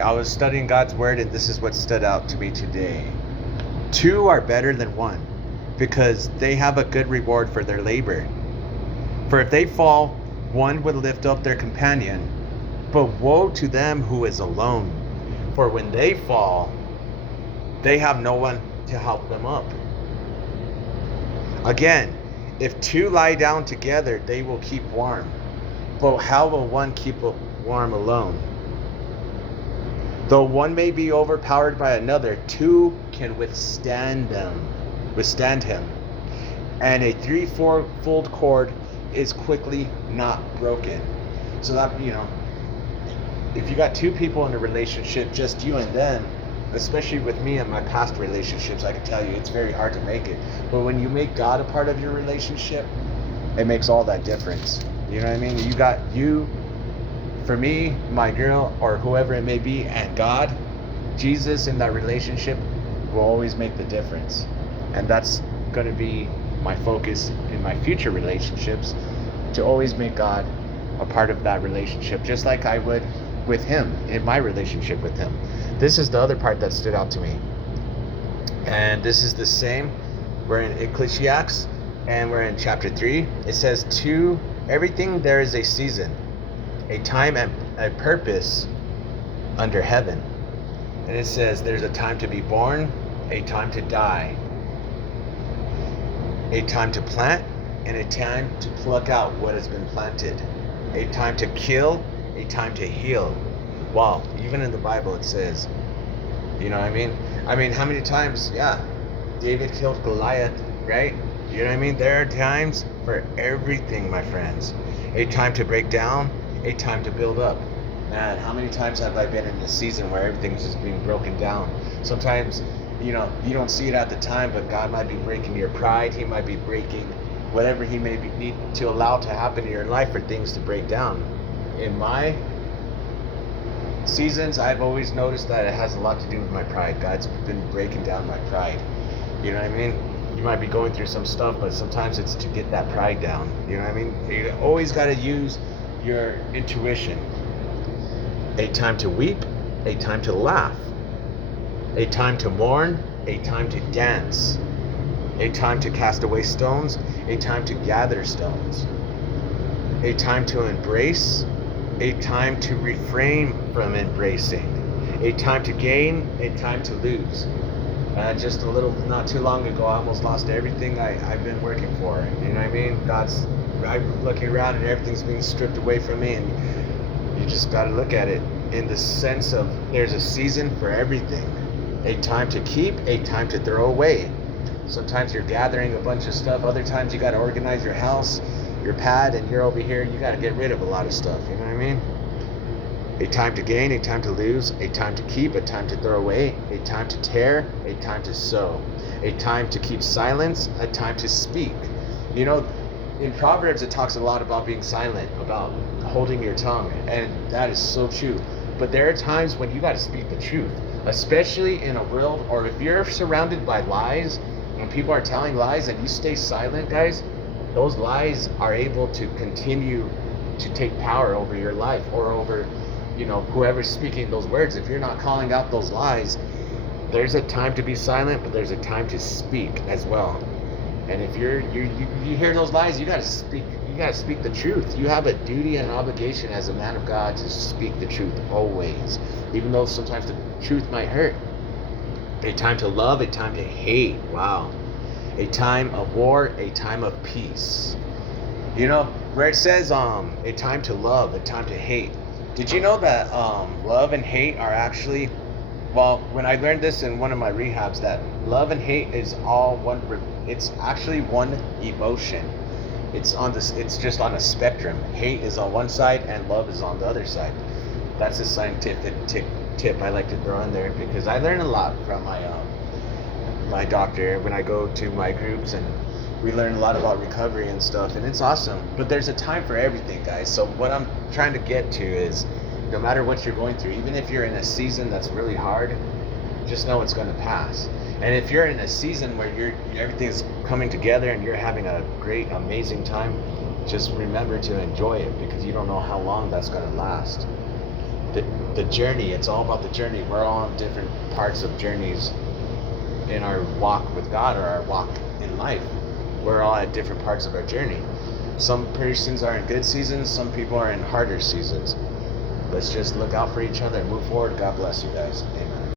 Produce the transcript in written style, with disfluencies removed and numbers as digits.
I was studying God's word, and this is what stood out to me today. Two are better than one because they have a good reward for their labor. For if they fall, one would lift up their companion. But woe to them who is alone. For when they fall, they have no one to help them up. Again, if two lie down together, they will keep warm. But how will one keep warm alone? Though one may be overpowered by another, two can withstand him. And a threefold cord is quickly not broken. So that, if you got two people in a relationship, just you and them, especially with me and my past relationships, I can tell you it's very hard to make it. But when you make God a part of your relationship, it makes all that difference. You know what I mean? You got you, for me, my girl, or whoever it may be, and God, Jesus in that relationship will always make the difference. And that's going to be my focus in my future relationships, to always make God a part of that relationship, just like I would with him in my relationship with him. This is the other part that stood out to me. And this is the same. We're in Ecclesiastes, and we're in chapter 3. It says, to everything there is a season, a time and a purpose under heaven. And it says there's a time to be born, a time to die, a time to plant, and a time to pluck out what has been planted, a time to kill, a time to heal. Wow, even in the Bible it says, you know what I mean? I mean, how many times, David killed Goliath, right? You know what I mean? There are times for everything, my friends. A time to break down, a time to build up. Man, how many times have I been in this season where everything's just being broken down? Sometimes, you don't see it at the time, but God might be breaking your pride. He might be breaking whatever he may need to allow to happen in your life for things to break down. In my seasons, I've always noticed that it has a lot to do with my pride. God's been breaking down my pride. You know what I mean? You might be going through some stuff, but sometimes it's to get that pride down. You know what I mean? You always got to use your intuition. A time to weep, a time to laugh, a time to mourn, a time to dance, a time to cast away stones, a time to gather stones, a time to embrace, a time to refrain from embracing, a time to gain, a time to lose. Just not too long ago, I almost lost everything I've been working for. You know what I mean? I'm looking around and everything's being stripped away from me, and you just got to look at it in the sense of there's a season for everything. A time to keep, a time to throw away. Sometimes you're gathering a bunch of stuff. Other times you got to organize your house, your pad, and you're over here. You got to get rid of a lot of stuff. You know what I mean? A time to gain, a time to lose, a time to keep, a time to throw away, a time to tear, a time to sow, a time to keep silence, a time to speak. In Proverbs it talks a lot about being silent, about holding your tongue, and that is so true. But there are times when you got to speak the truth, especially in a world, or if you're surrounded by lies, when people are telling lies and you stay silent, guys, those lies are able to continue to take power over your life, or over whoever's speaking those words. If you're not calling out those lies, there's a time to be silent, but there's a time to speak as well. And if you hear those lies, you got to speak. You got to speak the truth. You have a duty and an obligation as a man of God to speak the truth always, even though sometimes the truth might hurt. A time to love, a time to hate. Wow. A time of war, a time of peace. Where it says a time to love, a time to hate. Did you know that love and hate are actually, when I learned this in one of my rehabs, that love and hate is all one, it's actually one emotion. It's just on a spectrum. Hate is on one side and love is on the other side. That's a scientific tip I like to throw in there, because I learn a lot from my doctor when I go to my groups, and we learn a lot about recovery and stuff, and it's awesome. But there's a time for everything, guys. So what I'm trying to get to is, no matter what you're going through, even if you're in a season that's really hard, just know it's going to pass. And if you're in a season where everything's coming together and you're having a great, amazing time, just remember to enjoy it, because you don't know how long that's going to last. the journey. It's all about the journey. We're all on different parts of journeys in our walk with God or our walk in life. We're all at different parts of our journey. Some persons are in good seasons, some people are in harder seasons. Let's just look out for each other and move forward. God bless you guys. Amen.